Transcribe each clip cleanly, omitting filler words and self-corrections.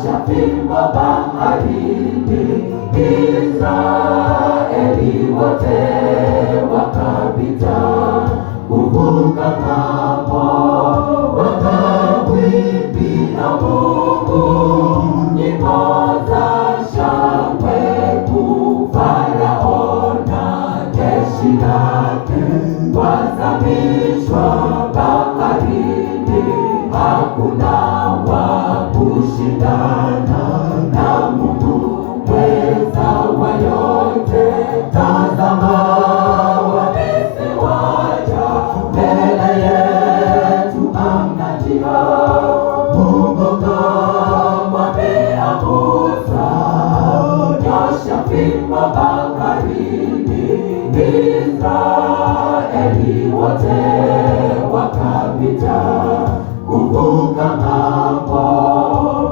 nyosha fimbo baharini, Israeli wote wakapita kuvuka ng'ambo, wakamwimbia Mungu nyimbo za shangwe kuu. Farao na jeshi lake wazamishwa baharini, hakuna wa kushindana na Mungu mweza wa yote. Tazama, Wamisri waja, mbele yetu hamna njia. Mungu kamwambia Musa, nyosha fimbo baharini, Israeli wote wakapita kuvuka ng'ambo,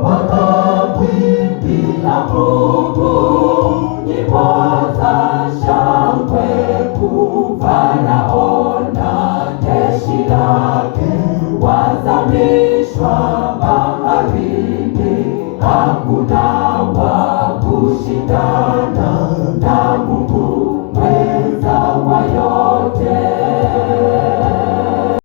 wakamwimbia Mungu nyimbo za shangwe kuu. Farao na jeshi lake wazamishwa baharini, hakuna